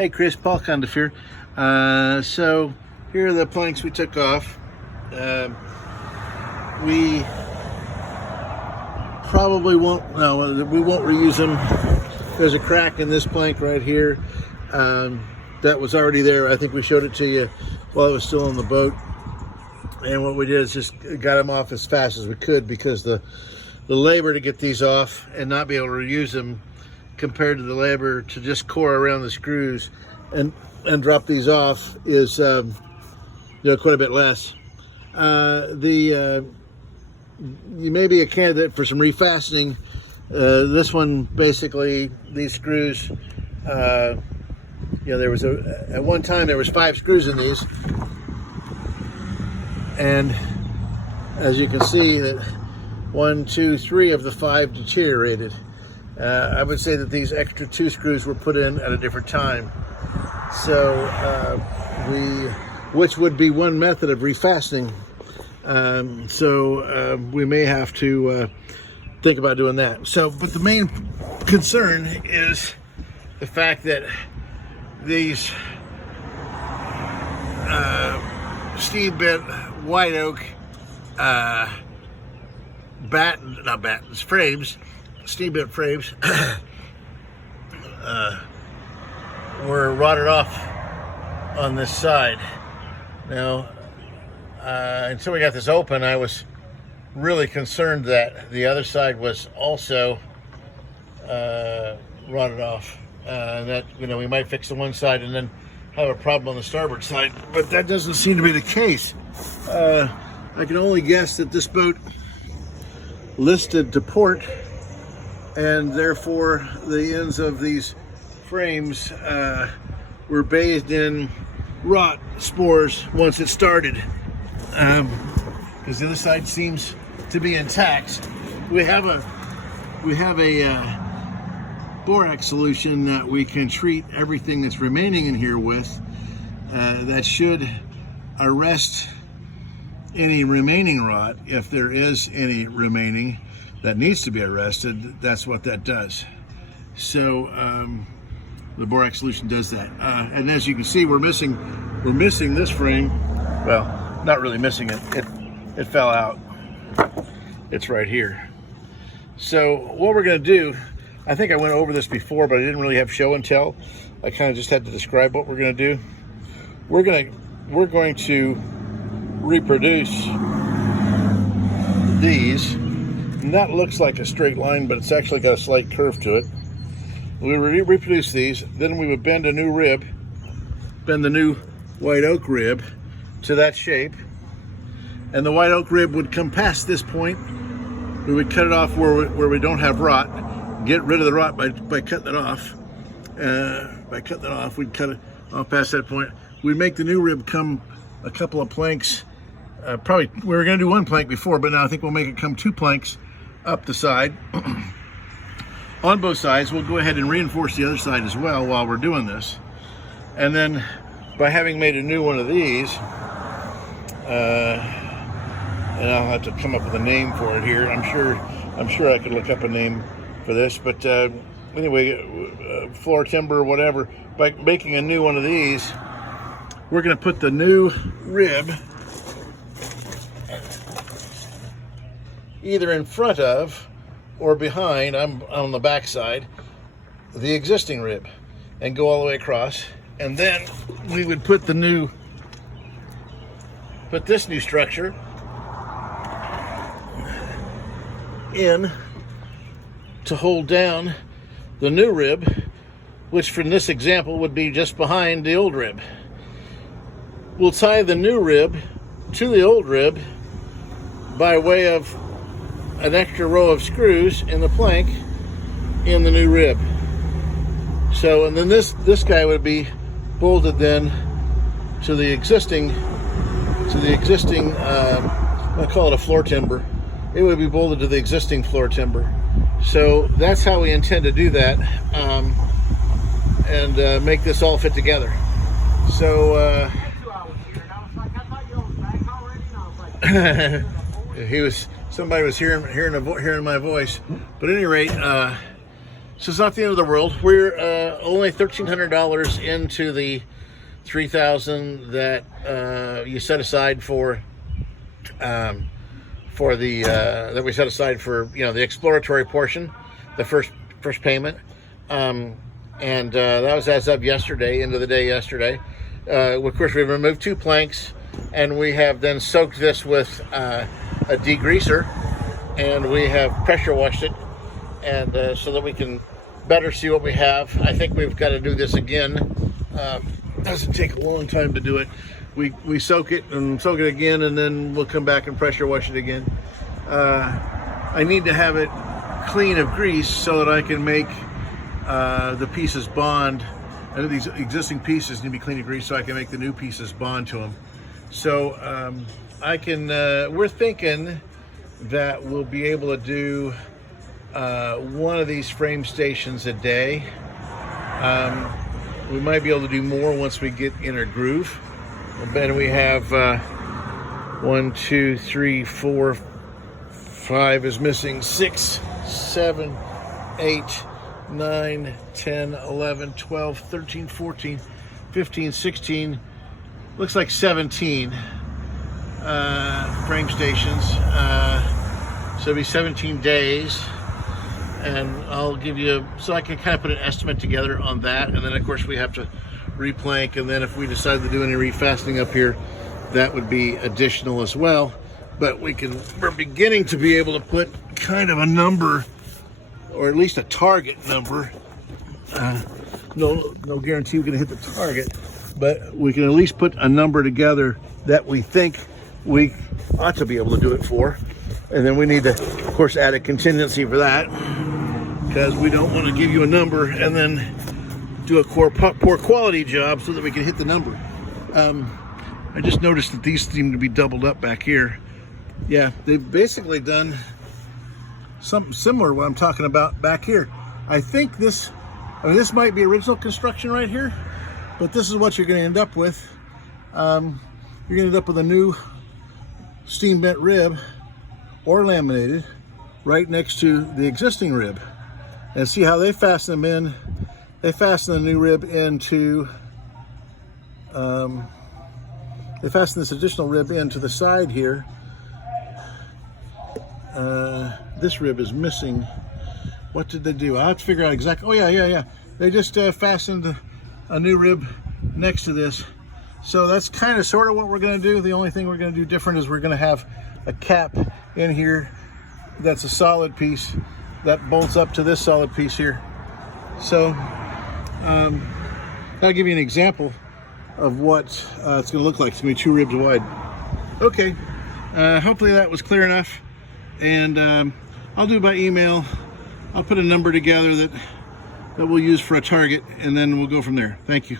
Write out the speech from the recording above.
Hey Chris, Paul Condiff here. So here are the planks we took off. We probably won't, no, we won't reuse them. There's a crack in this plank right here that was already there. I think we showed it to you while it was still on the boat. And what we did is just got them off as fast as we could, because the labor to get these off and not be able to reuse them compared to the labor to just core around the screws and drop these off is quite a bit less. You may be a candidate for some refastening. This one, basically, these screws, there was at one time there was 5 screws in these, and as you can see, that 1, 2, 3 of the 5 deteriorated. I would say that these extra 2 screws were put in at a different time. So which would be one method of refastening. We may have to think about doing that. But the main concern is the fact that these steve bit white oak frames, steve bit frames were rotted off on this side. Now, until we got this open, I was really concerned that the other side was also rotted off. That we might fix the one side and then have a problem on the starboard side, but that doesn't seem to be the case. I can only guess that this boat listed to port, and therefore the ends of these frames were bathed in rot spores once it started, because the other side seems to be intact. We have a borax solution that we can treat everything that's remaining in here with, that should arrest any remaining rot. If there is any remaining that needs to be arrested, that's what that does. So the borax solution does that. And as you can see, we're missing this frame. Well, not really missing it. It fell out. It's right here. So what we're going to do, I think I went over this before, but I didn't really have show and tell. I kind of just had to describe what we're going to do. We're going to reproduce these, and that looks like a straight line, but it's actually got a slight curve to it. We would reproduce these, then we would bend the new white oak rib to that shape, and the white oak rib would come past this point. We would cut it off where we don't have rot, get rid of the rot by cutting it off. We'd cut it off past that point. We'd make the new rib come a couple of planks. Probably we were going to do 1 plank before, but now I think we'll make it come 2 planks up the side. On both sides. We'll go ahead and reinforce the other side as well while we're doing this. And then by having made a new one of these, and I'll have to come up with a name for it here. I'm sure I could look up a name for this, but anyway, floor timber, whatever. By making a new one of these, we're going to put the new rib either in front of or behind, I'm on the back side, the existing rib, and go all the way across. And then we would put this new structure in to hold down the new rib, which from this example would be just behind the old rib. We'll tie the new rib to the old rib by way of an extra row of screws in the plank in the new rib. So, and then this guy would be bolted then to the existing I'll call it a floor timber. It would be bolted to the existing floor timber. So that's how we intend to do that, and make this all fit together. So somebody was hearing my voice, but at any rate, So it's not the end of the world. We're only $1,300 into the $3,000 that you set aside for the that we set aside for the exploratory portion, the first payment, and that was as of yesterday, end of the day yesterday. Of course, we removed 2 planks, and we have then soaked this with a degreaser, and we have pressure washed it, and so that we can better see what we have. I think we've got to do this again. Doesn't take a long time to do it. We soak it and soak it again, and then we'll come back and pressure wash it again. I need to have it clean of grease so that I can make the pieces bond. I know these existing pieces need to be clean of grease so I can make the new pieces bond to them. So we're thinking that we'll be able to do one of these frame stations a day. We might be able to do more once we get in our groove. Then we have 1, 2, 3, 4, 5 is missing, 6, 7, 8, 9, 10, 11, 12, 13, 14, 15, 16, looks like 17 frame stations. So it'll be 17 days. And I'll give you, so I can kind of put an estimate together on that. And then of course we have to replank, and then if we decide to do any refastening up here, that would be additional as well. But we're beginning to be able to put kind of a number, or at least a target number. No guarantee we're gonna hit the target, but we can at least put a number together that we think we ought to be able to do it for. And then we need to, of course, add a contingency for that, because we don't want to give you a number and then do a poor quality job so that we can hit the number. I just noticed that these seem to be doubled up back here. Yeah, they've basically done something similar to what I'm talking about back here. I think this might be original construction right here, but this is what you're going to end up with. You're going to end up with a new steam bent rib, or laminated, right next to the existing rib. And see how they fasten them in. They fasten the new rib into, they fasten this additional rib into the side here. This rib is missing. What did they do? I'll have to figure out exactly. Oh yeah. They just fastened a new rib next to this. So that's kind of sort of what we're going to do. The only thing we're going to do different is we're going to have a cap in here that's a solid piece that bolts up to this solid piece here. So that'll give you an example of what it's going to look like. It's going to be 2 ribs wide. Okay, hopefully that was clear enough, and I'll do it by email. I'll put a number together that we'll use for a target, and then we'll go from there. Thank you.